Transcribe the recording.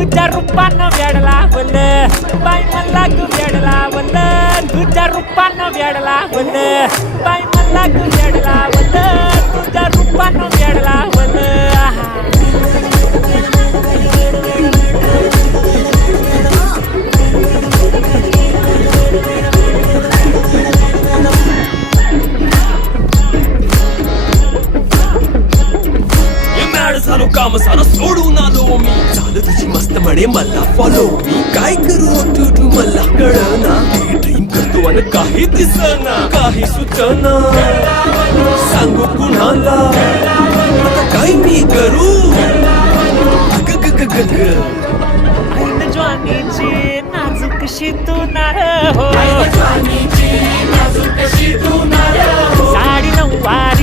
तुझ्या रूपानं वेड लावलं बाई मला तू वेड लावलं तुझ्या रूपानं वेड लावलं बाई मला तू वेड लावलं तुझ्या रूपानं वेड लावलं झालो काम सारा सोडून आलो मी झालं तुझी मस्त म्हणे मला फॉलो मी काय करू तू मला कळना ड्रीम करतो आणि काही दिसना काही सुचना सांगू कुणाला आता काय मी करू ऐन ज्वानीची नाजूकशी तू नार हो साडी नऊवारी